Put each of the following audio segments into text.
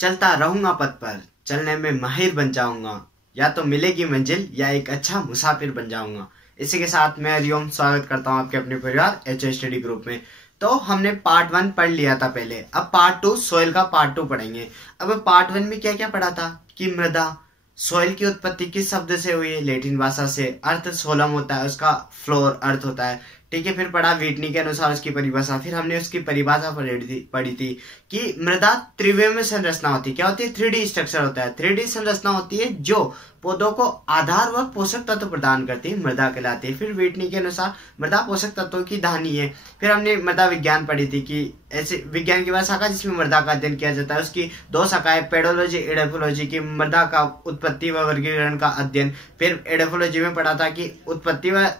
चलता रहूंगा पथ पर, चलने में माहिर बन जाऊंगा, या तो मिलेगी मंजिल या एक अच्छा मुसाफिर बन जाऊंगा। इसी के साथ मैं हरिओम स्वागत करता हूं आपके अपने परिवार एच स्टडी ग्रुप में। तो हमने पार्ट 1 पढ़ लिया था पहले, अब पार्ट 2 सोइल का पार्ट 2 पढ़ेंगे। अब पार्ट 1 में क्या क्या पढ़ा था कि मृदा, सोइल की उत्पत्ति किस शब्द से हुई है, लैटिन भाषा से, अर्थ सोलम होता है, उसका फ्लोर अर्थ होता है, ठीक है। फिर पढ़ा व्हिटनी के अनुसार उसकी परिभाषा, फिर हमने उसकी परिभाषा पढ़ी थी कि मृदा त्रिविमीय संरचना होती है। क्या होती है? 3D स्ट्रक्चर होता है, 3D संरचना होती है जो पौधों को आधार व पोषक तत्व प्रदान करती है, मृदा कहलाती है। फिर व्हिटनी के अनुसार मृदा पोषक तत्वों की धानी है। फिर हमने मृदा विज्ञान पढ़ी थी कि ऐसे विज्ञान की वह शाखा जिसमें मृदा का अध्ययन किया जाता है, उसकी 2 शाखाएं, पेडोलॉजी, एडेफोलॉजी की मृदा का उत्पत्ति व वर्गीकरण का अध्ययन। फिर एडेफोलॉजी में पढ़ा था कि उत्पत्ति व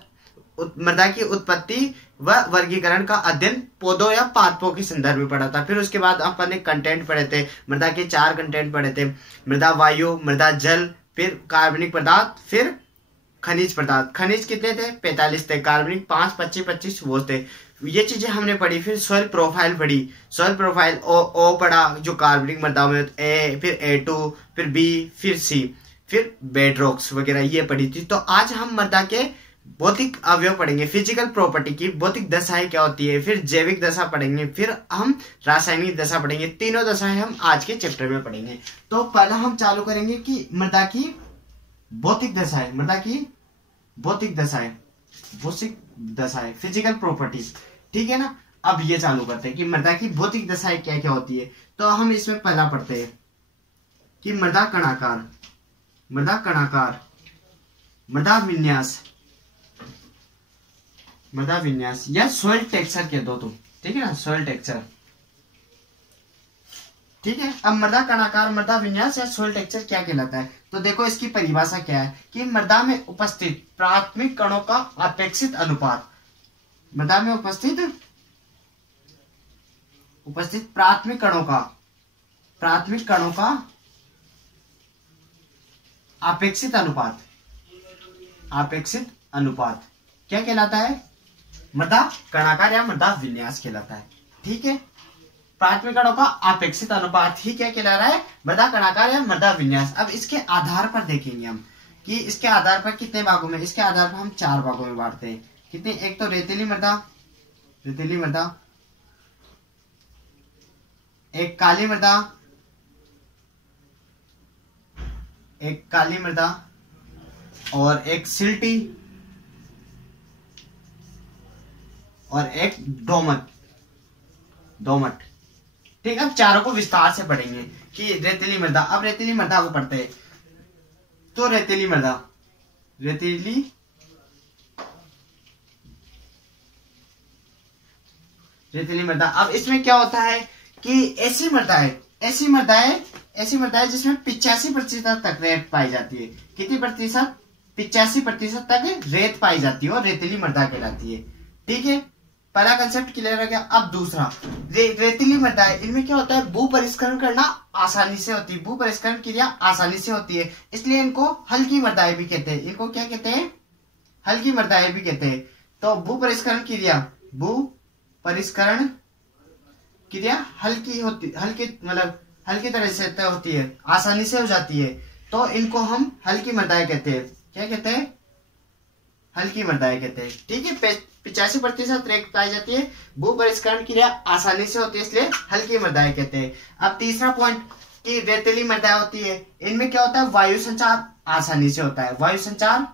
मृदा की उत्पत्ति व वर्गीकरण का अध्ययन पौधों या पादपों के संदर्भ में पढ़ा था। फिर उसके बाद अपन ने कंटेंट पढ़े थे, मृदा के 4 कंटेंट पढ़े थे, मृदा वायु, मृदा जल, फिर कार्बनिक पदार्थ, फिर खनिज पदार्थ। खनिज कितने थे? 45 थे, कार्बनिक 5, 25, 25 वो थे। ये चीजें हमने पढ़ी। फिर सॉइल प्रोफाइल पढ़ी, सॉइल प्रोफाइल ओ पढ़ा जो कार्बनिक मृदा में ए, फिर A2, फिर B, फिर C, फिर बेडरॉक्स वगैरह ये पढ़ी थी। तो आज हम मृदा के भौतिक अवयव पढ़ेंगे, फिजिकल प्रॉपर्टी की भौतिक दशाएं क्या होती है, फिर जैविक दशा पढ़ेंगे, फिर हम रासायनिक दशा पढ़ेंगे। तीनों दशाएं हम आज के चैप्टर में पढ़ेंगे। तो पहला हम चालू करेंगे कि मृदा की भौतिक दशाएं, मृदा की भौतिक दशाएं, भौतिक दशाएं, फिजिकल प्रॉपर्टीज, ठीक है ना। अब ये चालू करते हैं कि मृदा की भौतिक दशाएं क्या क्या होती है। तो हम इसमें पहला पढ़ते हैं कि मृदा कणाकार, मृदा कणाकार, मृदा विन्यास, मृदा विन्यास या सोइल टेक्सचर कह दो तुम, ठीक है ना, सोइल टेक्सचर, ठीक है। अब मृदा कणाकार, मृदा विन्यास या सोइल टेक्सचर क्या कहलाता है? तो देखो इसकी परिभाषा क्या है कि मृदा में उपस्थित प्राथमिक कणों का अपेक्षित अनुपात, मृदा में उपस्थित प्राथमिक कणों का अपेक्षित अनुपात, अपेक्षित अनुपात क्या कहलाता है? मृदा कणाकार या मृदा विन्यास कहलाता है, ठीक है। प्राथमिक कणों का अपेक्षित अनुपात ही क्या कहला रहा है? मृदा कणाकार या मृदा विन्यास। अब इसके आधार पर देखेंगे हम कि इसके आधार पर कितने भागों में, इसके आधार पर हम 4 भागों में बांटते हैं। कितने? एक तो रेतीली मृदा, रेतीली मृदा, एक काली मृदा, एक काली मृदा, और एक सिल्टी, और एक दोमट, दोमट, ठीक है। अब चारों को विस्तार से पढ़ेंगे कि रेतीली मृदा। अब रेतीली मृदा को पढ़ते हैं। तो रेतीली मृदा, रेतीली मृदा, अब इसमें क्या होता है कि ऐसी मृदा है, ऐसी मृदा है जिसमें 85% तक रेत पाई जाती है। कितनी प्रतिशत? 85% तक रेत पाई जाती है और रेतीली मृदा कहलाती है, ठीक है। पहला कंसेप्ट क्लियर हो गया। अब दूसरा, रेतीली मृदा है, इनमें क्या होता है? भू परिष्करण करना आसानी से होती है, भू परिष्करण क्रिया आसानी से होती है, इसलिए इनको हल्की मृदाएं भी कहते हैं। इनको क्या कहते हैं? हल्की मृदाएं भी कहते हैं। तो भू परिष्करण क्रिया, भू परिष्करण क्रिया हल्की होती, हल्की मतलब हल्की तरह से होती है, आसानी से हो जाती है, तो इनको हम हल्की मृदाएं कहते हैं। क्या कहते हैं? हल्की मृदाएं कहते हैं, ठीक है। 85% रेत पाई जाती है, भू परिष्करण क्रिया आसानी से होती है, इसलिए हल्की मृदाएं कहते हैं। अब तीसरा पॉइंट कि रेतीली मृदाएं होती है, इनमें क्या होता है? वायु संचार आसानी से होता है, वायु संचार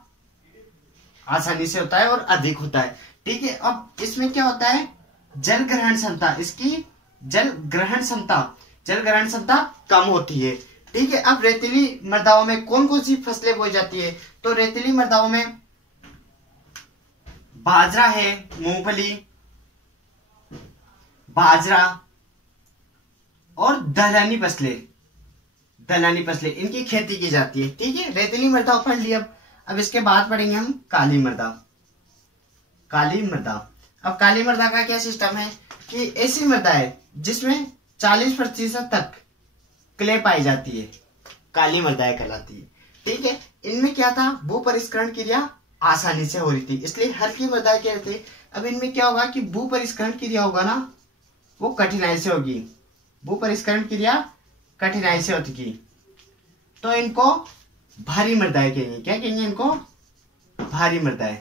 आसानी से होता है और अधिक होता है, ठीक है। अब इसमें क्या होता है? जल ग्रहण क्षमता, इसकी जल ग्रहण क्षमता कम होती है, ठीक है। अब रेतीली मृदाओं में कौन कौन सी फसलें बोई जाती है? तो रेतीली मृदाओं में बाजरा है, मूंगफली, बाजरा और दलहनी फसलें, इनकी खेती की जाती है, ठीक है। रेतीली मृदा पढ़ ली। अब इसके बाद पढ़ेंगे हम काली मृदा, काली मृदा। अब काली मृदा का क्या सिस्टम है कि ऐसी मृदा है जिसमें 40% तक क्ले पाई जाती है, काली मृदाएं कहलाती है, ठीक है। इनमें क्या था? भू परिष्करण क्रिया आसानी से हो रही थी, इसलिए हल्की मृदाएं कहते हैं। अब इनमें क्या होगा कि भू परिष्करण क्रिया होगा ना, वो कठिनाई से होगी, भू परिष्करण क्रिया कठिनाई से उत्की, तो इनको भारी मृदाएं कहेंगे। क्या कहेंगे इनको? भारी मृदाएं।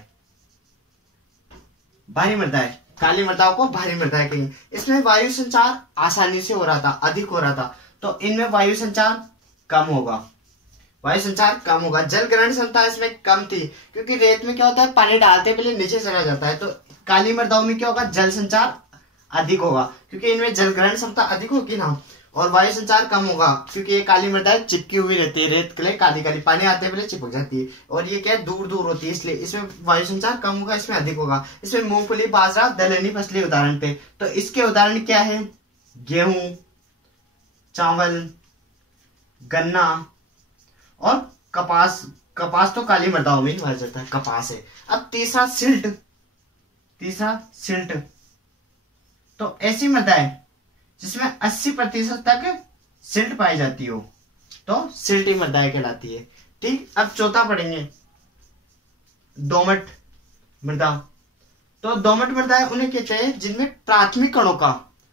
भारी मृदाएं, काली मृदाओं को भारी मृदाएं कहेंगे। इसमें वायु संचार आसानी से हो रहा था, अधिक हो रहा था, तो इनमें वायु संचार कम होगा। वायु संचार कम होगा। जल ग्रहण क्षमता इसमें कम थी, क्योंकि रेत में क्या होता है, पानी डालते पहले नीचे चला जाता है। तो काली मृदाओं में क्या होगा, जल संचार अधिक होगा, क्योंकि इनमें जल ग्रहण क्षमता अधिक होगी ना, और वायु संचार कम होगा, क्योंकि ये काली मृदाएं चिपकी हुई रहती है, रेत के काली काली, पानी आते पहले चिपक जाती है, और ये क्या दूर दूर होती है, इसलिए इसमें वायु संचार कम होगा, इसमें अधिक होगा। इसमें मूंगफली, बाजरा, दलहनी फसली उदाहरण थे। तो इसके उदाहरण क्या है? गेहूं, चावल, गन्ना और कपास। कपास तो काली मृदाओं में ही पाया जाता है, कपास है। अब तीसरा सिल्ट। तीसरा सिल्ट, तो ऐसी मृदाएं जिसमें 80% तक सिल्ट पाई जाती हो, तो सिल्टी मृदाएं कहलाती है। ठीक, अब चौथा पढ़ेंगे दोमट मृदा। तो दोमट मृदाएं उन्हें कहते हैं जिनमें प्राथमिक कणों का,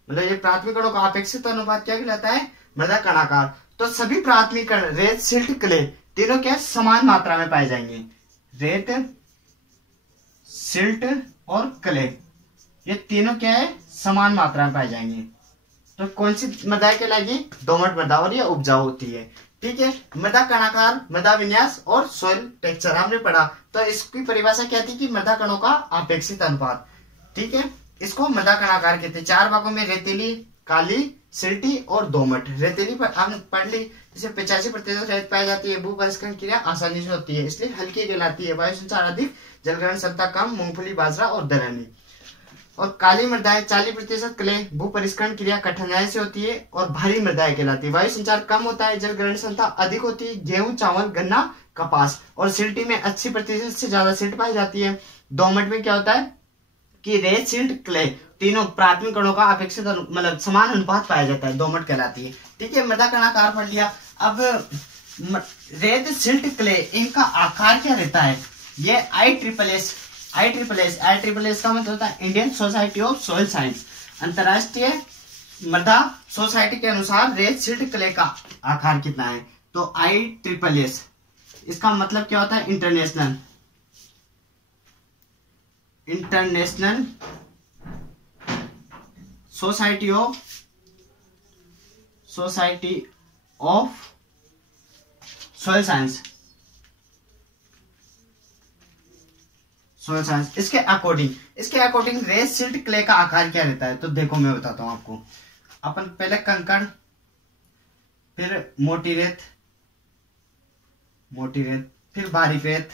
मतलब ये प्राथमिक कणों का अपेक्षित अनुपात क्या कहलाता है? मृदा कणाकार। तो सभी प्राथमिक कण, रेत, सिल्ट, क्ले, तीनों क्या समान मात्रा में पाए जाएंगे। रेत, सिल्ट और क्ले, ये तीनों क्या है? समान मात्रा में पाए जाएंगे। तो कौन सी मृदा कहलाएगी? दोमट मृदा, और ये उपजाऊ होती है। ठीक है, मृदा कणाकार, मृदा विन्यास और सॉइल टेक्सचर हमने पढ़ा। तो इसकी परिभाषा क्या थी कि मृदा कणों का अपेक्षित अनुपात। ठीक है, इसको मृदा कणाकार कहते हैं। 4 भागों में रेतीली, काली, सिल्टी और दोमट। रेतीली पर हमने पढ़ ली, जिसे 85% रेत पाई जाती है, भू परिष्करण क्रिया आसानी से होती है, इसलिए हल्की कहलाती है, वायु संचार अधिक, जल ग्रहण क्षमता कम, मूंगफली, बाजरा और दलहनी। और काली मृदाएं 40% क्ले, भू परिष्करण क्रिया कठिनाई से होती है और भारी मृदाएं कहलाती है, वायु संचार कम होता है, जल ग्रहण क्षमता अधिक होती है, गेहूं, चावल, गन्ना, कपास। और सिल्टी में 80% से ज्यादा सिल्ट पाई जाती है। दोमट में क्या होता है कि रेत, सिल्ट, क्ले, तीनों प्राथमिक कणों का अपेक्षित मतलब समान अनुपात पाया जाता है, दोमट कहलाती है। ठीक है, मृदा कणाकार पढ़ लिया। अब रेत, सिल्ट, क्ले, इनका आकार क्या रहता है? ये ISSS का मतलब होता है Indian society of soil science, अंतरराष्ट्रीय मृदा सोसाइटी के अनुसार रेत, सिल्ट, क्ले का आकार कितना है? तो ISSS, इसका मतलब क्या होता है? International society of soil science. इसके अकॉर्डिंग रेत, सिल्ट, क्ले का आकार क्या रहता है? तो देखो मैं बताता हूं आपको। अपन पहले कंकड़, फिर मोटी रेत, फिर बारीक रेत,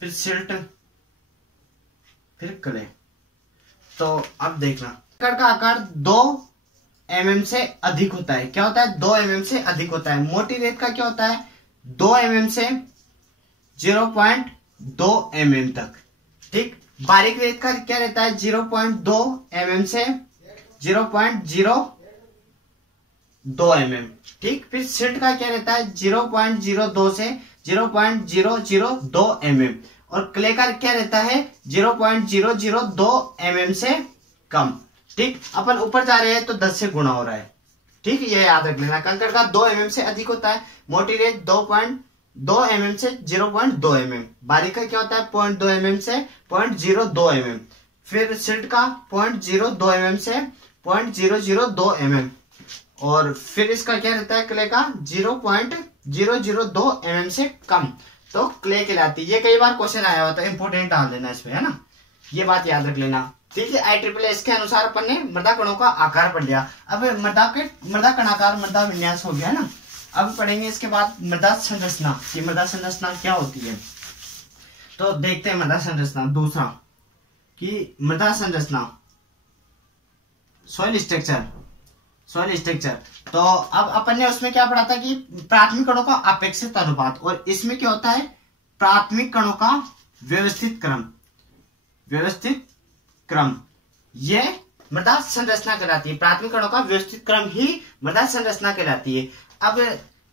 फिर सिल्ट, फिर क्ले। तो अब देखना, कंकड़ का आकार 2 mm से अधिक होता है। क्या होता है? 2 mm से अधिक होता है। मोटी रेत का क्या होता है? 2 mm से 0.2 mm तक। ठीक, बारीक रेत का क्या रहता है? 0.2 mm से 0.02 mm। ठीक, फिर सिल्ट का क्या रहता है? 0.02 से 0.002 mm। और क्ले का क्या रहता है? 0.002 mm से कम। ठीक, अपन ऊपर जा रहे हैं तो 10 से गुणा हो रहा है। ठीक, ये याद रख लेना। कंकड़ का 2 mm से अधिक होता है। मोटी रेत 2.2 mm से 0.2 mm। बारीक का क्या होता है? 0.2 mm से 0.02 mm। फिर सिल्ट का 0.02 mm से 0.002 mm। और फिर इसका क्या रहता है? क्ले का 0.002 mm से कम, तो क्ले कहलाती है। ये कई बार क्वेश्चन आया होता है, इंपोर्टेंट डाल देना इसमें, है ना, ये बात याद रख लेना। ठीक है, ISSS के अनुसार अपन ने मृदा कणों का आकार पढ़ लिया। अब मृदा कणाकार, मृदा विन्यास हो गया है ना। अब पढ़ेंगे इसके बाद मृदा संरचना, कि मृदा संरचना क्या होती है। तो देखते हैं मृदा संरचना। दूसरा कि मृदा संरचना, सॉइल स्ट्रक्चर। तो अब अपन ने उसमें क्या पढ़ा था कि प्राथमिक कणों का अपेक्षित अनुपात, और इसमें क्या होता है? प्राथमिक कणों का व्यवस्थित क्रम, ये मृदा संरचना कहलाती है। प्राथमिक कणों का व्यवस्थित क्रम ही मृदा संरचना कहलाती है। अब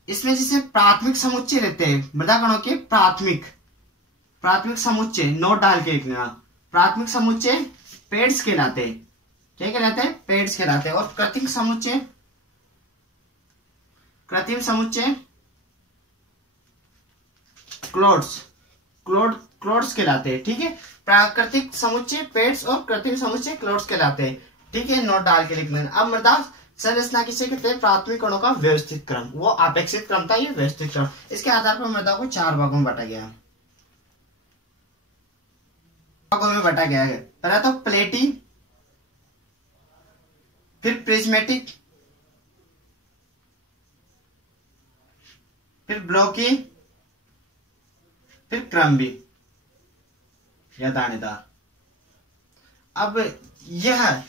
इसमें जैसे प्राथमिक समुच्चय रहते हैं, मृदा कणों के प्राथमिक समुच्चय, नोट डाल के लिखना। प्राथमिक समुच्चय पेड्स कहलाते हैं। क्या कहलाते हैं? पेड्स कहलाते हैं। और कृत्रिम समुच्चय, कृत्रिम समुच्चय क्लोड्स, क्लोड्स कहलाते हैं। ठीक है, प्राकृतिक समुच्चय पेड्स और कृत्रिम समुच्चय क्लोड्स कहलाते हैं। ठीक है, नोट डाल के लिख लेना। अब मृदा संरचना किसे कहते हैं? प्राथमिक कणों का व्यवस्थित क्रम। वो अपेक्षित क्रम था, ये व्यवस्थित क्रम। इसके आधार पर मृदा को 4 भागों में बांटा गया, है। पहला तो प्लेटी, फिर प्रिज्मेटिक, फिर ब्लॉकी, फिर क्रम्बी या दानेदार। अब यह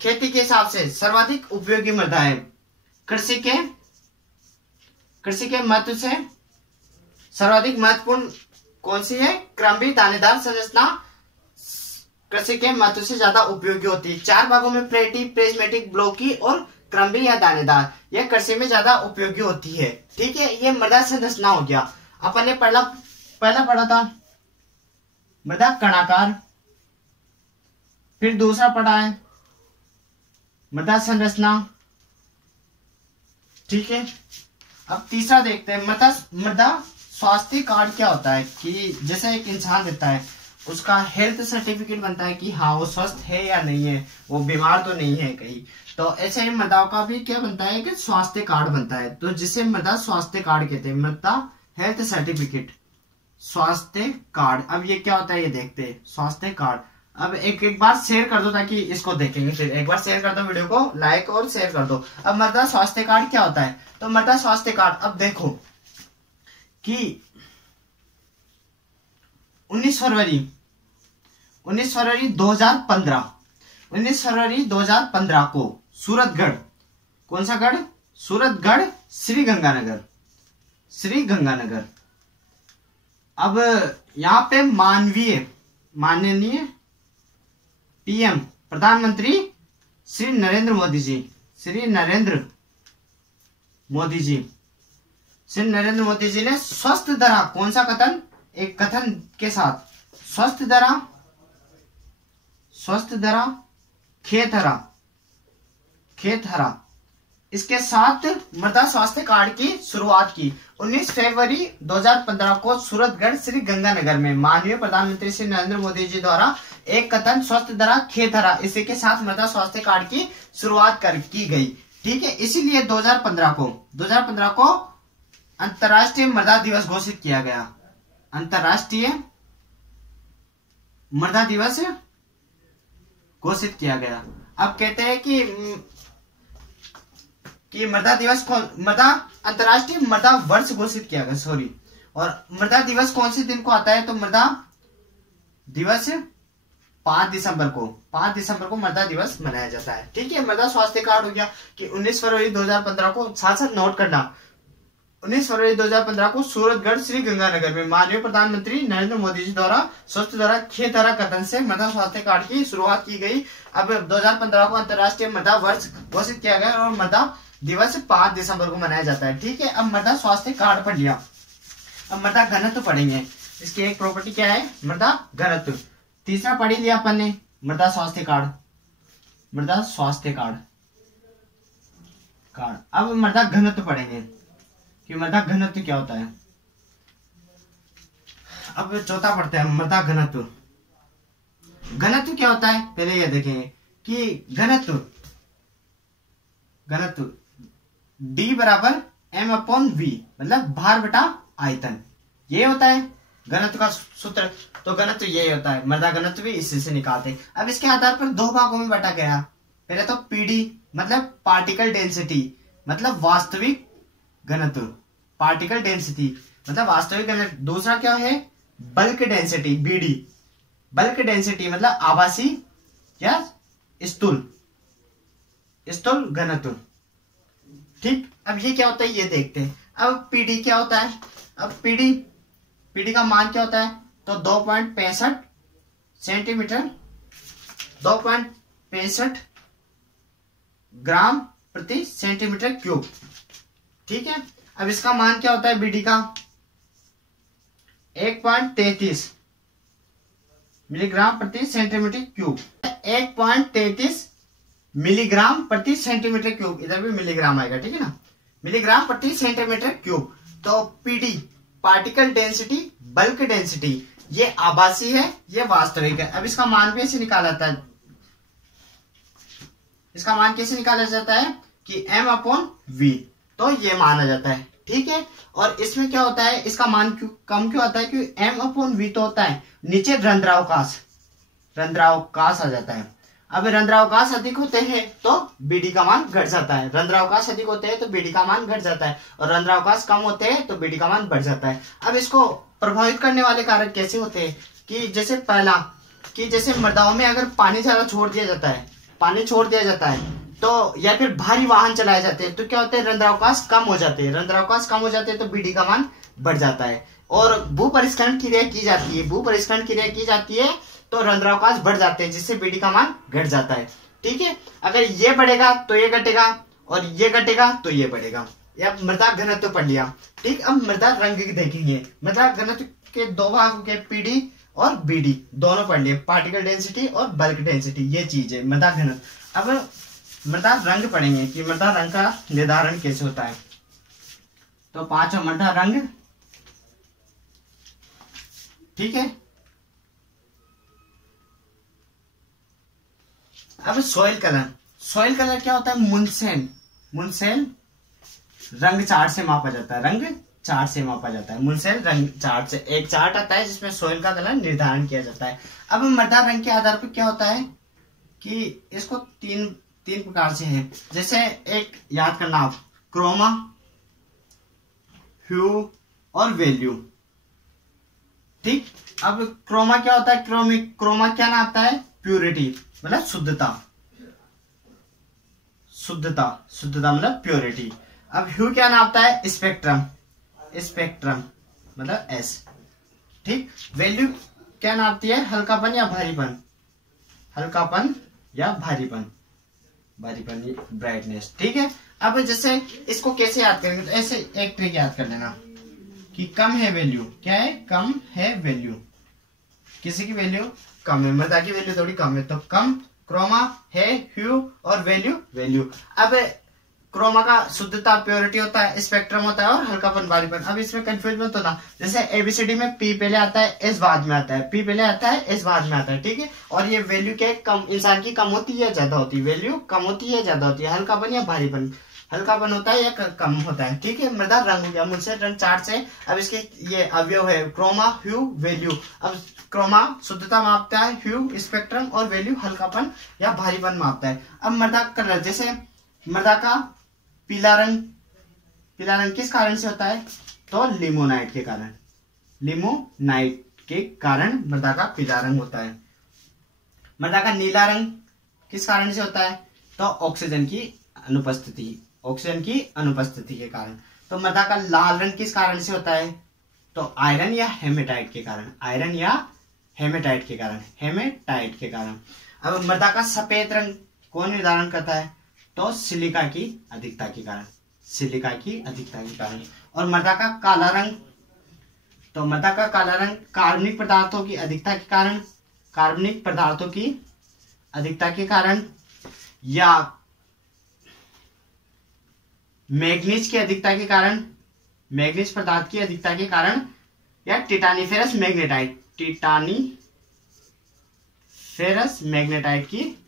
खेती के हिसाब से सर्वाधिक उपयोगी मृदा है। कृषि के महत्व से सर्वाधिक महत्वपूर्ण कौन सी है? क्रम्बी दानेदार संरचना कृषि के महत्व से ज्यादा उपयोगी होती है। 4 भागों में प्लेटी, प्रिज्मेटिक, ब्लॉकी और क्रम्बी या दानेदार, यह कृषि में ज्यादा उपयोगी होती है। ठीक है, ये मृदा संरचना हो गया। अपन ने पहला पढ़ा था मृदा कणाकार, फिर दूसरा पढ़ा है मृदा संरचना। ठीक है, अब तीसरा देखते हैं मृदा स्वास्थ्य कार्ड क्या होता है? कि जैसे एक इंसान रहता है, उसका हेल्थ सर्टिफिकेट बनता है कि हाँ वो स्वस्थ है या नहीं है, वो बीमार तो नहीं है कहीं। तो ऐसे ही मृदाओं का भी क्या बनता है कि स्वास्थ्य कार्ड बनता है, तो जिसे मृदा स्वास्थ्य कार्ड कहते हैं। मृदा हेल्थ सर्टिफिकेट, स्वास्थ्य कार्ड। अब ये क्या होता है ये देखते हैं, स्वास्थ्य कार्ड। अब एक बार शेयर कर दो ताकि इसको देखेंगे। फिर एक बार शेयर कर दो, वीडियो को लाइक और शेयर कर दो। अब मृदा स्वास्थ्य कार्ड क्या होता है? तो मृदा स्वास्थ्य कार्ड, अब देखो कि 19 फरवरी 2015 को सूरतगढ़, कौन सा गढ़? सूरतगढ़, श्री गंगानगर। अब यहाँ पे माननीय पीएम प्रधानमंत्री श्री नरेंद्र मोदी जी ने स्वस्थ दरा, कौन सा कथन? एक कथन के साथ, स्वस्थ दरा खेतहरा, इसके साथ मृदा स्वास्थ्य कार्ड की शुरुआत की। 19 फरवरी 2015 को सूरतगढ़, श्री गंगानगर में माननीय प्रधानमंत्री श्री नरेंद्र मोदी जी द्वारा एक कथन स्वस्थ दरा खेतहरा, इसी के साथ मृदा स्वास्थ्य कार्ड की शुरुआत की गई। ठीक है, इसीलिए 2015 को अंतर्राष्ट्रीय मृदा दिवस घोषित किया गया। अंतर्राष्ट्रीय मृदा दिवस घोषित किया गया। अब कहते हैं कि मृदा दिवस अंतर्राष्ट्रीय मृदा वर्ष घोषित किया गया, सॉरी। और मृदा दिवस कौन से दिन को आता है? तो मृदा दिवस 5 दिसंबर को मृदा दिवस मनाया जाता है। ठीक है, मृदा स्वास्थ्य कार्ड हो गया कि 19 फरवरी 2015 को, साथ नोट करना, 19 फरवरी 2015 को सूरतगढ़, श्री गंगानगर में माननीय प्रधानमंत्री नरेंद्र मोदी जी द्वारा स्वस्थ दरा खेतहरा कथन से मृदा स्वास्थ्य कार्ड की शुरुआत की गई। अब 2015 को अंतर्राष्ट्रीय मृदा वर्ष घोषित किया गया और मृदा दिवस 5 दिसंबर को मनाया जाता है। ठीक है, अब मृदा स्वास्थ्य कार्ड पढ़ लिया। अब मृदा घनत्व पढ़ेंगे। इसकी एक प्रॉपर्टी क्या है? मृदा घनत्व। तीसरा पढ़ लिया अपन ने, मृदा स्वास्थ्य कार्ड। अब मृदा घनत्व पढ़ेंगे कि मृदा घनत्व क्या होता है। अब चौथा पढ़ते हैं, मृदा घनत्व। घनत्व क्या होता है पहले ये देखेंगे कि घनत्व D बराबर M/V, मतलब भार बटा आयतन, ये होता है घनत्व का सूत्र। तो घनत्व यही होता है, मृदा घनत्व भी इसी से निकालते हैं। अब इसके आधार पर 2 भागों में बांटा गया। पहले तो PD मतलब पार्टिकल डेंसिटी, मतलब वास्तविक घनत्व, पार्टिकल डेंसिटी मतलब वास्तविक घनत्व। दूसरा क्या है? Bulk density, BD, bulk density मतलब आभासी या स्थूल घनत्व। ठीक, अब ये क्या होता है ये देखते हैं। अब PD क्या होता है? अब PD का मान क्या होता है? तो 2.65 सेंटीमीटर, 2.65 ग्राम प्रति सेंटीमीटर क्यूब। ठीक है, अब इसका मान क्या होता है BD का? 1.33 मिलीग्राम प्रति सेंटीमीटर क्यूब। 1.33 मिलीग्राम प्रति सेंटीमीटर क्यूब, इधर भी मिलीग्राम आएगा, ठीक है ना, मिलीग्राम प्रति सेंटीमीटर क्यूब। तो PD particle density, bulk density, ये आभासी है, ये वास्तविक है। अब इसका मान भी ऐसे निकाला जाता है, इसका मान कैसे निकाला जाता है कि m/v, तो ये मान आ जाता है, ठीक है। और इसमें क्या होता है, इसका मान कम क्यों आता है, क्योंकि m/v तो होता है नीचे रंध्रावकाश, रंध्रावकाश आ जाता है। अब रंध्रावकाश अधिक होते हैं तो बीडी का मान घट जाता है, रंध्रावकाश अधिक होते हैं तो बीडी का मान घट जाता है, और रंध्रावकाश कम होते हैं तो बीडी का मान बढ़ जाता है। अब इसको प्रभावित करने वाले कारक कैसे होते हैं कि जैसे पहला कि जैसे मृदाओं में अगर पानी ज्यादा छोड़ दिया जाता है, पानी छोड़ दिया जाता है तो, या फिर भारी वाहन चलाए जाते हैं तो क्या होते हैं, रंध्रावकाश कम हो जाते हैं, रंध्रावकाश कम हो जाते हैं तो बीडी का मान बढ़ जाता है। और भूपरिष्करण क्रिया की जाती है, भूपरिष्करण क्रिया की जाती है तो रंध्रावकाश बढ़ जाते हैं, जिससे बीडी का मान घट जाता है, ठीक है। अगर ये बढ़ेगा तो ये घटेगा, और ये घटेगा तो ये बढ़ेगा। ये मृदा घनत्व पढ़ लिया, ठीक। अब मृदा रंग देखेंगे, मृदा घनत्व के दो भाग के पीडी और बीडी दोनों पढ़ लिए, पार्टिकल डेंसिटी और बल्क डेंसिटी, ये चीज है मृदा घनत्व। अब मृदा रंग पढ़ेंगे कि मृदा रंग का निर्धारण कैसे होता है। तो 5 मृदा रंग, ठीक है। अब सॉइल कलर, सॉइल कलर क्या होता है, मुनसेन, मुनसेन रंग चार्ट से मापा जाता है, रंग चार्ट से मापा जाता है, मुनसेन रंग चार्ट से, एक चार्ट आता है जिसमें सॉइल का कलर निर्धारण किया जाता है। अब मृदा रंग के आधार पर क्या होता है कि इसको तीन प्रकार से है, जैसे एक याद करना आप, क्रोमा, ह्यू और वैल्यू, ठीक। अब क्रोमा क्या होता है, क्रोमा क्या नाम आता है, प्यूरिटी मतलब शुद्धता, शुद्धता, शुद्धता मतलब प्योरिटी। अब ह्यू क्या नापता है, स्पेक्ट्रम, स्पेक्ट्रम मतलब एस, ठीक। वैल्यू क्या नापती है, हल्कापन या भारीपन, हल्कापन या भारीपन, भारीपन ब्राइटनेस, ठीक है। अब जैसे इसको कैसे याद करेंगे, तो ऐसे एक ट्रिक याद कर लेना कि कम है वैल्यू, क्या है, कम है वैल्यू, किसी की वैल्यू कम है, मृदा की वैल्यू थोड़ी कम है तो कम, क्रोमा है, ह्यू और वैल्यू वैल्यू। अब क्रोमा का शुद्धता प्योरिटी होता है, स्पेक्ट्रम होता है और हल्कापन भारीपन। अब इसमें कंफ्यूज मत होना, जैसे एबीसीडी में पी पहले आता है, एस बाद में आता है, पी पहले आता है, एस बाद में आता है, ठीक है। और ये वैल्यू क्या है, कम, इंसान की कम होती है ज्यादा होती है, वैल्यू कम होती है ज्यादा होती है, हल्कापन या भारीपन, हल्कापन होता है या कम होता है, ठीक है। मृदा रंग हो गया, मुझसे रंग चार्ट से। अब इसके ये अवयव है, क्रोमा, ह्यू, वैल्यू। अब क्रोमा शुद्धता मापता है, ह्यू स्पेक्ट्रम और वैल्यू हल्कापन या भारीपन मापता है। अब मृदा कलर, जैसे मृदा का पीला रंग, पीला रंग किस कारण से होता है, तो लिमोनाइट के कारण, लिमोनाइट के कारण मृदा का पीला रंग होता है। मृदा का नीला रंग किस कारण से होता है, तो ऑक्सीजन की अनुपस्थिति, ऑक्सीजन की अनुपस्थिति के कारण। तो मृदा का लाल रंग किस कारण से होता है, तो आयरन या हेमेटाइट के कारण, आयरन या हेमेटाइट के कारण, हेमेटाइट के कारण। अब मृदा का सफेद रंग कौन निर्धारण करता है, तो सिलिका की अधिकता के कारण, सिलिका की अधिकता के कारण। और मृदा का काला रंग, तो मृदा का काला रंग कार्बनिक पदार्थों की अधिकता के कारण, कार्बनिक पदार्थों की अधिकता के कारण, या मैग्नीज की अधिकता के कारण, मैग्नीज पदार्थ की अधिकता के कारण, या टिटानीफेरस मैग्नेटाइट, टिटानीफेरस मैग्नेटाइट की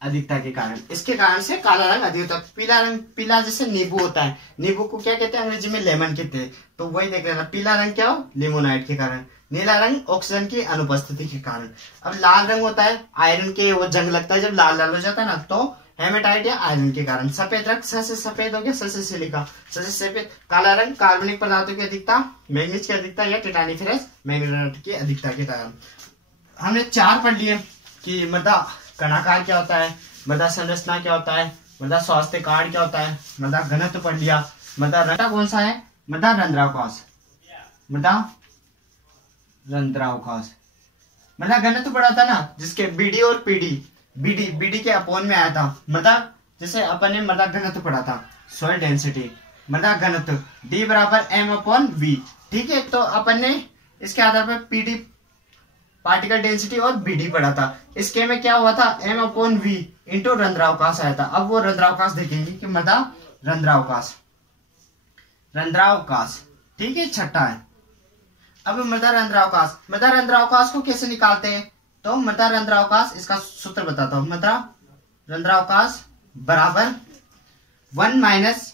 अधिकता के कारण, इसके कारण से काला रंग अधिक होता है। पीला रंग, पीला जैसे नींबू होता है, नींबू को क्या कहते हैं अंग्रेजी में, लेमन कहते हैं, तो वही देख लेना, पीला रंग क्या हो, लिमोनाइट के कारण। नीला रंग ऑक्सीजन की अनुपस्थिति के कारण। अब लाल रंग होता है आयरन के, वो जंग लगता है जब लाल लाल हो जाता है ना, तो हेमेटाइट या आयरन के कारण। सफेद रंग, स से सफेद हो गया, स से सिलिका, स से सफेद। काला रंग कार्बनिक पदार्थों की अधिकता, मैग्नीज की अधिकता या टिटानीफेरस मैग्नेटाइट की अधिकता के कारण। हमने 4 पढ़ लिए कि मृदा कणाकार क्या होता है, मृदा संरचना क्या होता है, मृदा स्वास्थ्य कार्ड क्या होता है, मृदा घनत्व पढ़ लिया। मृदा रंग कौन सा है, मृदा रंध्रावकाश, मृदा रंध्रावकाश। मृदा घनत्व पढ़ा था ना, जिसके बीडी और पीडी, बीडी के अपोन में आया था। मृदा जैसे अपन ने मृदा घनत्व पढ़ा था, सॉइल डेंसिटी, मृदा घनत्व D बराबर M/V, ठीक है। तो अपन ने इसके आधार पर पीडी पार्टिकल डेंसिटी और बीडी पढ़ा था। इसके में क्या हुआ था, m/v इंटू रंध्रावकाश आया था। अब वो रंध्रावकाश देखेंगे कि मृदा रंध्रावकाश, रंध्रावकाश, ठीक है, छठा है। अब मृदा रंध्रावकाश, मृदा रंध्रावकाश को कैसे निकालते हैं, तो मृदा रंध्रावकाश, इसका सूत्र बताता हूं। मृदा रंध्रावकाश बराबर 1 माइनस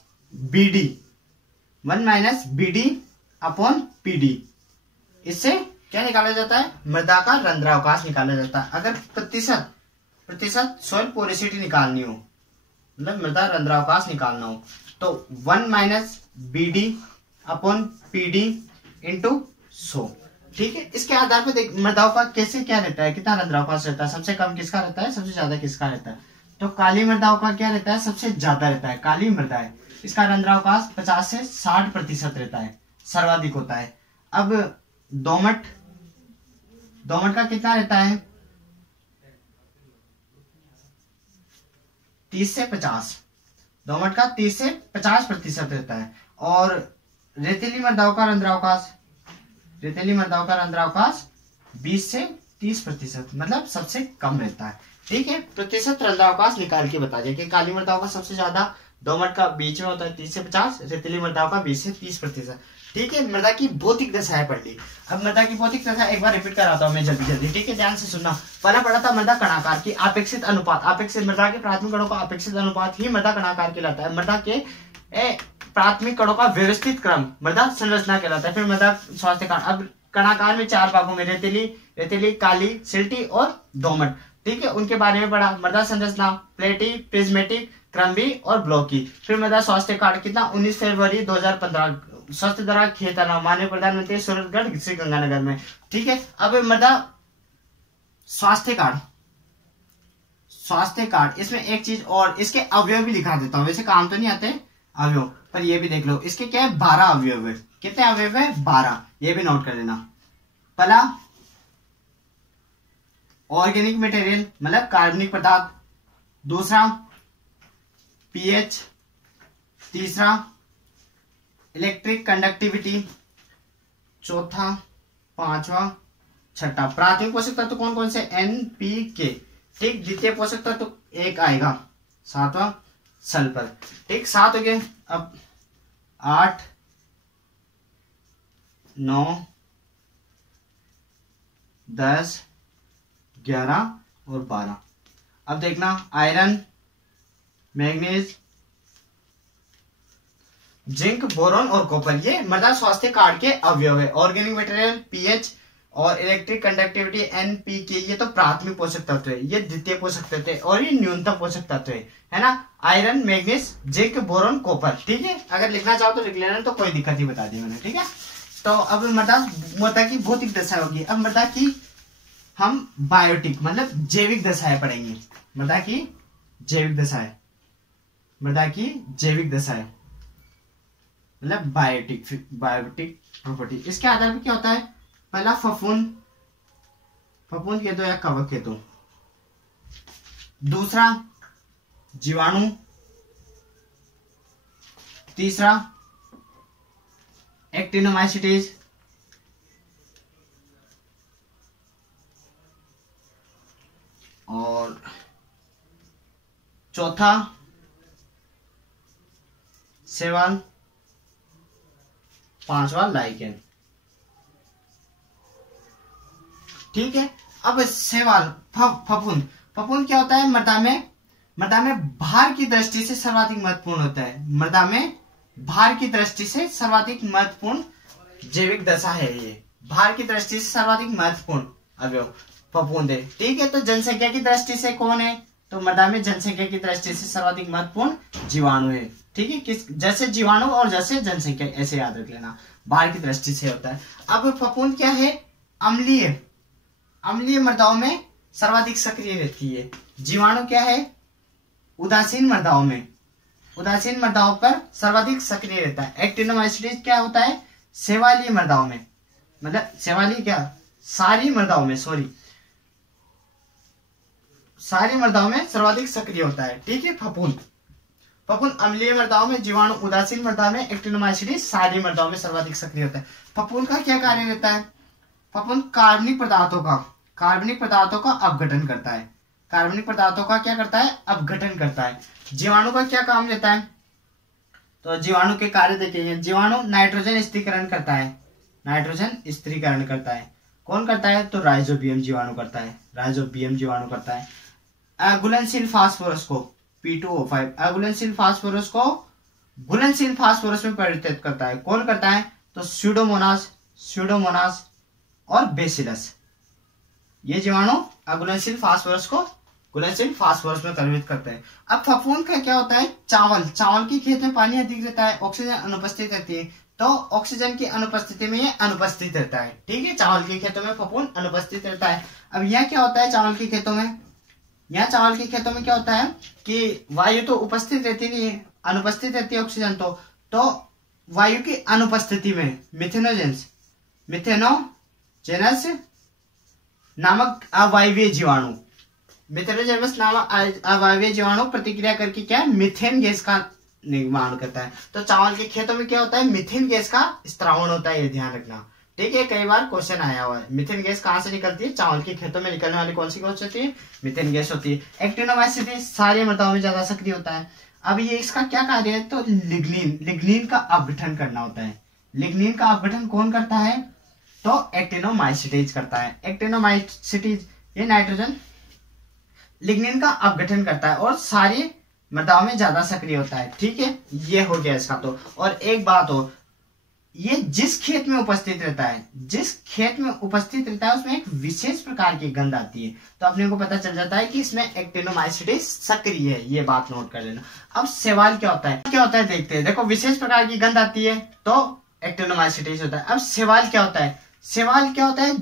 बीडी अपॉन पीडी। इससे क्या निकाला जाता है, मृदा का रंध्रावकाश निकाला जाता है। अगर प्रतिशत सॉइल पोरोसिटी निकालनी हो, मतलब मृदा रंध्रावकाश निकालना हो, तो 1 minus BD upon PD into 100, ठीक है। इसके आधार पर देख मृदाओं का कैसे क्या रहता है, कितना रंध्रावकाश रहता है, सबसे कम किसका रहता है, सबसे ज्यादा किसका रहता है। तो काली मृदाओं का क्या रहता है, सबसे ज्यादा रहता है, काली मृदा है, इसका रंध्रावकाश 50 से 60% रहता है, सर्वाधिक होता है। अब दोमट का कितना रहता है, 30 से 50, दोमट का 30 से 50% रहता है। और रेतीली मृदाओं का रंध्रावकाश, 20 से 30%, मतलब सबसे कम रहता है, ठीक है। प्रतिशत रंध्रावकाश निकाल के बता दिया कि काली मृदाओं का सबसे ज्यादा, दोमट का बीच में होता है 30 से 50, रेतीली मृदाओं का 20 से 30%, ठीक है। मृदा की भौतिक दशाएं पढ़ ली। अब मृदा की भौतिक दशा एक बार रिपीट कराता हूं मैं जल्दी, ठीक है, ध्यान से सुनना। पहला पढ़ा था मृदा कणाकार की अपेक्षित अनुपात, अपेक्षित मृदा के प्राथमिक कणों का अपेक्षित अनुपात ही मृदा कणाकार कहलाता है। मृदा के प्राथमिक कणों का व्यवस्थित क्रम मृदा संरचना कहलाता है। फिर मृदा स्वास्थ्य कांड, अब कणाकार में 4 भागों में रेतीली, काली, सिल्टी और दोमट, ठीक है, उनके बारे में पढ़ा। मृदा संरचना प्लेटी, प्रिज्मेटिक, क्रम्बी और ब्लॉकी। फिर मृदा स्वास्थ्य कार्ड कितना, 19 फरवरी 2015, स्वस्थ दरा खेतना, माननीय प्रधानमंत्री सूरतगढ़ श्री गंगानगर में, ठीक है। अब मृदा स्वास्थ्य कार्ड, इसमें एक चीज और, इसके अवयव भी दिखा देता हूं, वैसे काम तो नहीं आते अवयव, पर ये भी देख लो। इसके क्या है, 12 अवयव है। कितने अवयव है, 12, ये भी नोट कर लेना। पहला ऑर्गेनिक मटेरियल, मतलब कार्बनिक पदार्थ। दूसरा पीएच। तीसरा इलेक्ट्रिक कंडक्टिविटी। चौथा, पांचवा, छठा। प्राथमिक पोषक तत्व कौन कौन से, NPK, ठीक। द्वितीय पोषक तत्व एक आएगा, 7वां सल्फर, ठीक। 7 हो गए। अब 8, 9, 10, 11 और 12। अब देखना, आयरन, मैग्नीज, जिंक, बोरॉन और कॉपर, ये मृदा स्वास्थ्य कार्ड के अवयव है। ऑर्गेनिक मटेरियल, पीएच और इलेक्ट्रिक कंडक्टिविटी, NPK, ये तो प्राथमिक पोषक तत्व है, ये द्वितीय पोषक तत्व है और ये न्यूनतम पोषक तत्व है ना। Iron, manganese, zinc, boron, copper, ठीक है। अगर लिखना चाहो तो लिख लेना, तो कोई दिक्कत नहीं, बता दी मैंने, ठीक है। तो अब मृदा की भौतिक दशा होगी। अब मृदा की हम बायोटिक, मतलब जैविक दशाएं पढ़ेंगे। मृदा की जैविक दशाएं, मतलब बायोटिक प्रॉपर्टी। इसके आधार पर क्या होता है, पहला फफूंद कह दो या कवक कह दो। दूसरा जीवाणु। तीसरा एक्टिनोमाइसीटीज। और चौथा शैवाल। पांचवा लाइकेन, ठीक है। अब शैवाल, फफूंद क्या होता है, मृदा में भार की दृष्टि से सर्वाधिक महत्वपूर्ण होता है। मृदा में भार की दृष्टि से सर्वाधिक महत्वपूर्ण जैविक दशा है ये। भार की दृष्टि से सर्वाधिक महत्वपूर्ण अवयव फफूंद है, ठीक है। तो जनसंख्या की दृष्टि से कौन है, तो मृदा में जनसंख्या की दृष्टि से सर्वाधिक महत्वपूर्ण जीवाणु है, ठीक है। जैसे जीवाणु और जैसे जनसंख्या, ऐसे याद रख लेना, भार की दृष्टि से होता है। अब फफूंद क्या है, अम्लीय मृदाओं में सर्वाधिक सक्रिय रहती है। जीवाणु क्या है, उदासीन मृदाओं पर सर्वाधिक सक्रिय रहता है। एक्टिनोमाइसीटीज क्या होता है, शैवालीय मृदाओं में, मतलब सारी मृदाओं में सर्वाधिक सक्रिय होता है, ठीक है। फफूंद अम्लीय मृदाओं में, जीवाणु उदासीन मृदा में, एक्टिनोमाइसीटीज सारी मृदाओं में सर्वाधिक सक्रिय होता है। फफूंद का क्या कार्य रहता है, फफूंद कार्बनिक पदार्थों का कार्बनिक पदार्थों का अपघटन करता है। कार्बनिक पदार्थों का क्या करता है? अपघटन करता है। जीवाणु का क्या काम रहता है? तो जीवाणु के कार्य देखेंगे। जीवाणु नाइट्रोजन स्थिरीकरण करता है। नाइट्रोजन स्थिरीकरण करता है। कौन करता है? तो राइजोबियम जीवाणु करता है। राइजोबियम जीवाणु करता है। अघुलनशील फास्फोरस को P2O5 अघुलनशील फास्फोरस को घुलनशील फास्फोरस में परिवर्तित करता है। कौन करता है? तो स्यूडोमोनास और बेसिलस। ये जीवाणु अघुलनशील फास्फोरस को घुलनशील फास्फोरस में परिवर्तित करते हैं। अब फफूंद का क्या होता है? चावल की खेत में पानी अधिक रहता है, ऑक्सीजन अनुपस्थित रहती है, तो ऑक्सीजन की अनुपस्थिति में ये अनुपस्थित रहता है। ठीक है, चावल के खेतों में फफूंद अनुपस्थित रहता है। अब यह क्या होता है चावल के खेतों में? यहाँ चावल के खेतों में क्या होता है कि वायु तो उपस्थित रहती नहीं है, अनुपस्थित रहती है ऑक्सीजन। तो वायु की अनुपस्थिति में मिथेनोजेंस नामक अवायवीय जीवाणु मिथेनोजेनस नामक अवायवीय जीवाणु प्रतिक्रिया करके क्या है? मीथेन गैस का निर्माण करता है। तो चावल के खेतों में क्या होता है? मीथेन गैस का स्त्रावण होता है, ये ध्यान रखना। ठीक है, कई बार क्वेश्चन आया हुआ है। मीथेन गैस कहां से निकलती है? चावल के खेतों में निकलने वाली कौन सी गैस होती है? मीथेन गैस होती है। एक्टिनोमाइसीट्स सारी मृदाओं में ज्यादा सक्रिय होता है। अब ये इसका क्या कार्य है? तो लिग्निन का अपघटन करना होता है। लिग्निन का अपघटन कौन करता है? तो एक्टिनोमाइसीट्स करता है। एक्टिनोमाइसीट्स ये नाइट्रोजन लिग्निन का अपघटन करता है और सारी मृदाओं में ज्यादा सक्रिय होता है। ठीक है, ये हो गया इसका। तो और एक बात हो, ये जिस खेत में उपस्थित रहता है उसमें एक विशेष प्रकार की गंध आती है। तो अपने को पता चल जाता है कि इसमें एक्टिनोमाइसीट्स सक्रिय है, ये बात नोट कर लेना। अब सवाल क्या होता है देखते हैं। देखो, विशेष प्रकार की गंध आती है तो एक्टिनोमाइसीट्स होता है। अब सवाल क्या होता है?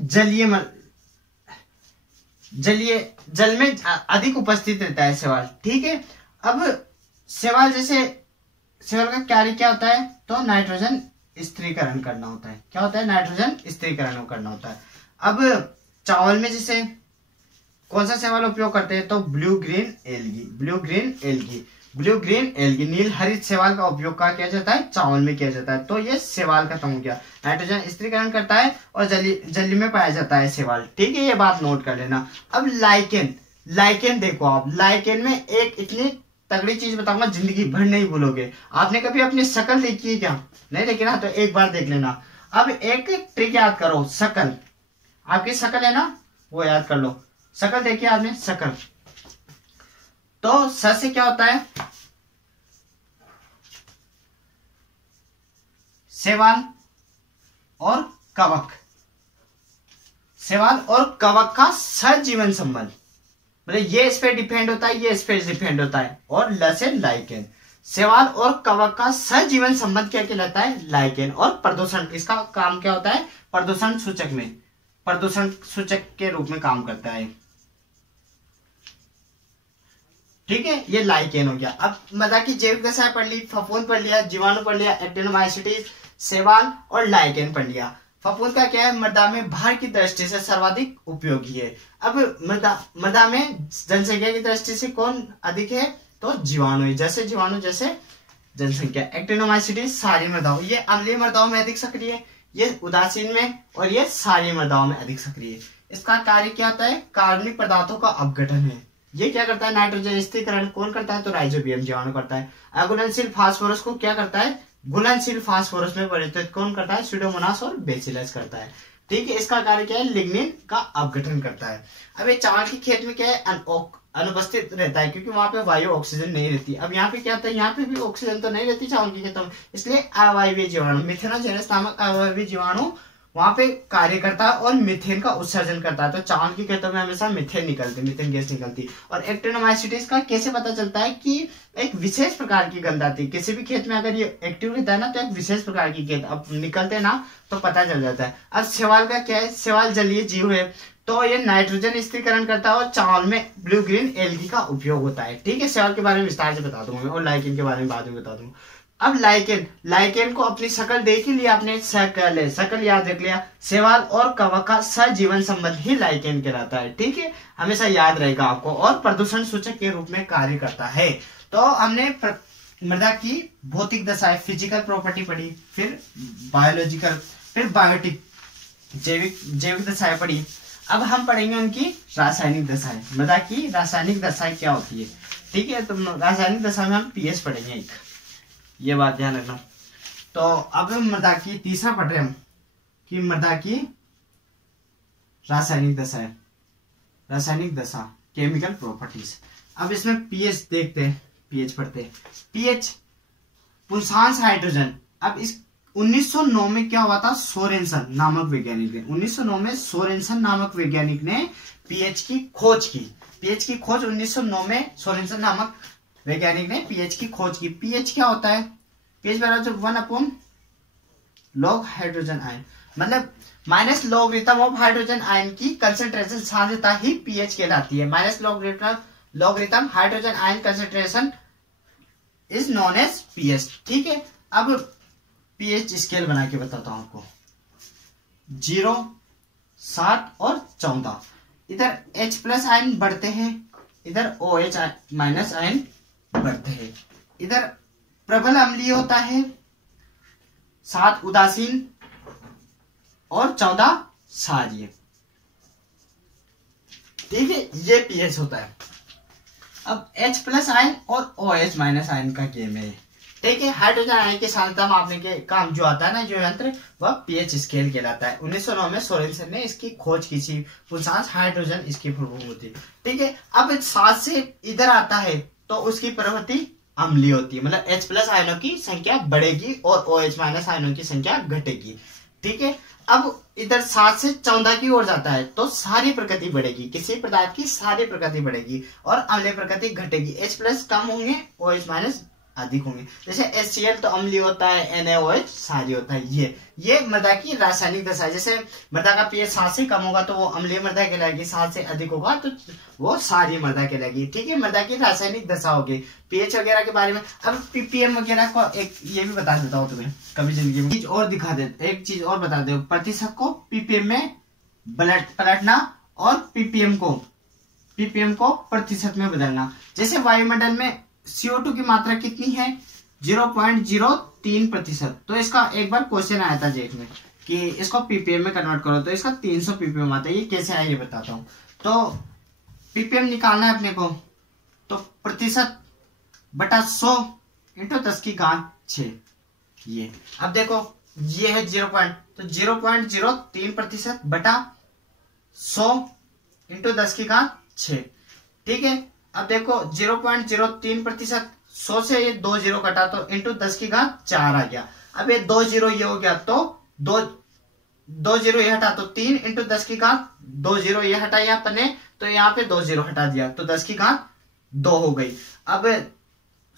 जल में अधिक उपस्थित रहता है सवाल। ठीक है, अब सवाल का कार्य क्या होता है? तो नाइट्रोजन स्थिरीकरण करना होता है। क्या होता है? नाइट्रोजन स्थिरीकरण करना होता है। अब चावल में जैसे कौन सा सवाल उपयोग करते हैं? तो ब्लू ग्रीन एल्गी नील हरित सेवाल का उपयोग किया जाता है, चावल में किया जाता है। तो ये सेवाल खत्म हो गया। नाइट्रोजन स्थिरीकरण करता है और जली में पाया जाता है सेवाल। ठीक है, ये बात नोट कर लेना। अब लाइकेन देखो आप, लाइकेन में एक इतनी तगड़ी चीज बताऊंगा, जिंदगी भर नहीं भूलोगे। आपने कभी अपनी शक्ल देखी है क्या? नहीं देखी ना? तो एक बार देख लेना। अब एक ट्रिक याद करो, शक्ल। आपकी शक्ल है ना, वो याद कर लो। शक्ल देखिए आपने, शक्ल। तो स से क्या होता है? सेवाल और कवक। सेवाल और कवक का सहजीवन संबंध, मतलब ये इस पे डिपेंड होता है, ये इस पे डिपेंड होता है। और ल से लाइकेन। सेवाल और कवक का सहजीवन संबंध क्या कहलाता है? लाइकेन। और प्रदूषण, इसका काम क्या होता है? प्रदूषण सूचक के रूप में काम करता है। ठीक है, ये लाइकेन हो गया। अब मतलब कि जैविक दशाएं पढ़ ली, फफूंद पढ़ लिया, जीवाणु पढ़ लिया, एक्टिनोमाइसीट्स, सेवाल और लाइकेन पढ़ लिया। फफूंद का क्या है? मृदा में भार की दृष्टि से सर्वाधिक उपयोगी है। अब मृदा में जनसंख्या की दृष्टि से कौन अधिक है? तो जीवाणु है। जैसे जनसंख्या। एक्टिनोमाइसीट्स सारी मृदाओं, ये अम्लीय मृदाओं में अधिक सक्रिय है, ये उदासीन में, और ये सारी मृदाओं में अधिक सक्रिय है। इसका कार्य क्या होता है? कार्बनिक पदार्थों का अपघटन है। ये क्या करता है? नाइट्रोजन स्थिरीकरण कौन करता है? तो राइजोबियम जीवाणु करता है। अघुलनशील फास्फोरस को क्या करता है? घुलनशील फास्फोरस में परिवर्तित कौन करता है? स्यूडोमोनास और बेसिलस करता है। ठीक है, इसका कार्य क्या है? लिग्निन का अपघटन करता है। अब ये चावल के खेत में क्या है? अनुपस्थित रहता है, क्योंकि वहां पे वायु ऑक्सीजन नहीं रहती। अब यहाँ पे क्या होता है? यहाँ पे भी ऑक्सीजन तो नहीं रहती चावल के खेतों में, इसलिए अवायवीय जीवाणु मिथेनोजेनस नामक अवायवीय जीवाणु वहां पे कार्य करता है और मीथेन का उत्सर्जन करता है। तो चावल के खेतों में हमेशा मीथेन गैस निकलती। और एक्टिनोमाइसीट्स का कैसे पता चलता है? कि एक विशेष प्रकार की गंध आती है। किसी भी खेत में अगर ये एक्टिव रहता है ना, तो एक विशेष प्रकार की गंध अब निकलते हैं ना, तो पता चल जाता है। अब सवाल का क्या है? सवाल जलीय जीव है, तो ये नाइट्रोजन स्थिरीकरण करता है और चावल में ब्लू ग्रीन एल्गी का उपयोग होता है। ठीक है, सवाल के बारे में विस्तार से बता दूंगा और लाइकेन के बारे में बाद में बता दूंगा। अब लाइकेन को अपनी शकल देख ही लिया आपने, शकल याद रख लिया। सेवाल और कवक का सहजीवन संबंध ही लाइकेन कहलाता है। ठीक है, हमेशा याद रहेगा आपको। और प्रदूषण सूचक के रूप में कार्य करता है। तो हमने मृदा की भौतिक दशाएं, फिजिकल प्रॉपर्टी पढ़ी, फिर बायोलॉजिकल, फिर बायोटिक जैविक दशाएं पढ़ी। अब हम पढ़ेंगे उनकी रासायनिक दशाएं, मृदा की रासायनिक दशाएं क्या होती है। ठीक है, तो रासायनिक दशा में हम पीएच पढ़ेंगे एक, ये बात ध्यान रखना। तो अब मृदा की तीसरा पढ़ रहे हम कि मृदा की रासायनिक दशाएं, रासायनिक दशा, केमिकल प्रॉपर्टीज। अब इसमें पीएच देखते हैं, पीएच पढ़ते हैं। पीएच पुंसांस हाइड्रोजन। अब इस 1909 में क्या हुआ था, सोरेनसन नामक वैज्ञानिक ने, 1909 में सोरेनसन नामक वैज्ञानिक ने पीएच की खोज की। पीएच की खोज 1909 में सोरेनसन नामक वैज्ञानिक ने पीएच की खोज की। पीएच क्या होता है, पीएच बराबर 1 log हाइड्रोजन आयन, मतलब minus logarithm of hydrogen ion की कंसेंट्रेशन सांद्रता ही पीएच कहलाती है। Minus logarithm hydrogen ion concentration is known as pH. ठीक है, अब पीएच स्केल बना के बताता हूं आपको। 0, 7 और 14। इधर H प्लस आयन बढ़ते हैं, इधर OH माइनस आयन बढ़ते हैं। इधर प्रबल अम्लीय होता है, 7 उदासीन और 14 क्षारीय। ठीक है, ये पीएच होता है। अब H प्लस आयन और OH माइनस आयन का गेम है। ठीक है, हाइड्रोजन आयन के सांद्रता मापने के काम जो आता है ना, जो यंत्र, वह पीएच स्केल कहलाता है। 1909 में सोरेनसन ने इसकी खोज की थी। पुंसांस हाइड्रोजन इसकी फुल होती है। ठीक है, अब 7 से इधर आता है तो उसकी प्रवृत्ति अम्लीय होती है, मतलब H प्लस आयनों की संख्या बढ़ेगी और OH माइनस आयनों की संख्या घटेगी। ठीक है, अब इधर 7 से 14 की ओर जाता है तो सारी प्रकृति बढ़ेगी, किसी पदार्थ की सारी प्रकृति बढ़ेगी और अम्लीय प्रकृति घटेगी। H प्लस कम होंगे, OH माइनस अधिक होंगे। जैसे HCl तो अम्लीय होता है, NaOH क्षारीय होता है। ये मृदा की रासायनिक दशा है। जैसे मृदा का पीएच 7 से कम होगा तो वो अम्लीय मृदा कहलाएगी, 7 से अधिक होगा तो वो क्षारीय मृदा कहलाएगी। ठीक है, मृदा की रासायनिक दशा होगी। पीएच वगैरह के बारे में अब पीपीएम वगैरह को एक ये भी बता देता हूँ तुम्हें, कभी जिंदगी में चीज और दिखा दे, एक चीज और बता दो, प्रतिशत को पीपीएम में पलटना और पीपीएम को प्रतिशत में बदलना। जैसे वायुमंडल में CO2 की मात्रा कितनी है, 0.03%। तो इसका एक बार क्वेश्चन आया था जेक में कि इसको पीपीएम में कन्वर्ट करो, तो इसका 300 पीपीएम आता है। ये कैसे आया ये बताता हूँ। तो पीपीएम निकालना है अपने को, तो प्रतिशत बटा 100 इंटू 10⁻6। ये अब देखो, ये है 0.03% बटा 100 इंटू 10⁻6। ठीक है, अब देखो 0.03%, 100 से ये 2 0 कटा तो इंटू 10⁻4 आ गया। अब ये 2 0 ये हो गया तो 2 0 ये हटा तो 3 इंटू 10⁻2 0 ये हटा यहाँ पर ने, तो यहाँ पे 2 0 हटा दिया तो 10⁻2 हो गई। अब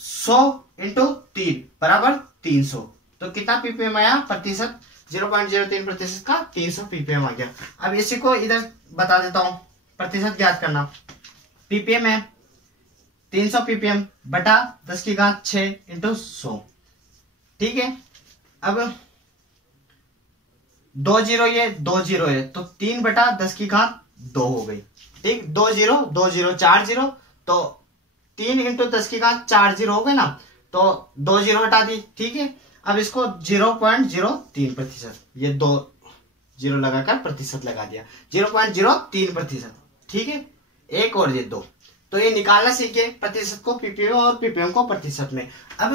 100 इंटू 3 बराबर 300, तो कितना पीपीएम आया, प्रतिशत 0.03% का 300 पीपीएम आ गया। अब इसी को इधर बता देता हूं, प्रतिशत ज्ञात करना। पीपीएम है 300 पीपीएम बटा 10⁻6 इंटू 100। ठीक है, अब 2 0 ये 2 0 है तो 3 बटा 10⁻2 हो गई। ठीक, 2 0 2 0 4 0, तो 3 इंटू 10⁻4 हो गए ना, तो 2 0 हटा दी। ठीक है, अब इसको 0.03%, ये 2 0 लगाकर प्रतिशत लगा दिया, 0.03%। ठीक है, एक और ये 2, तो ये निकालना सीखे प्रतिशत को पीपीएम और पीपीएम को प्रतिशत में। अब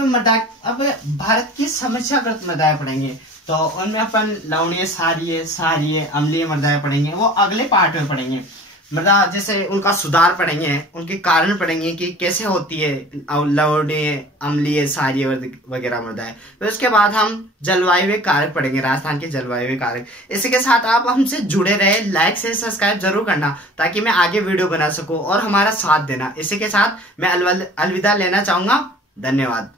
भारत की समस्याग्रस्त मृदाएं पढ़ेंगे, तो उनमें अपन लवणीय, क्षारीय, अम्लीय मृदाएं पढ़ेंगे, वो अगले पार्ट में पढ़ेंगे। मृदा जैसे उनका सुधार पढ़ेंगे, उनके कारण पढ़ेंगे कि कैसे होती है लवणीय, अम्लीय, क्षारीय वगैरह मृदाएं। तो इसके बाद हम जलवायु कारक पढ़ेंगे, राजस्थान के जलवायु कारक। इसी के साथ आप हमसे जुड़े रहे, लाइक से सब्सक्राइब जरूर करना ताकि मैं आगे वीडियो बना सकूं और हमारा साथ देना। इसी के साथ मैं अलविदा लेना चाहूंगा। धन्यवाद।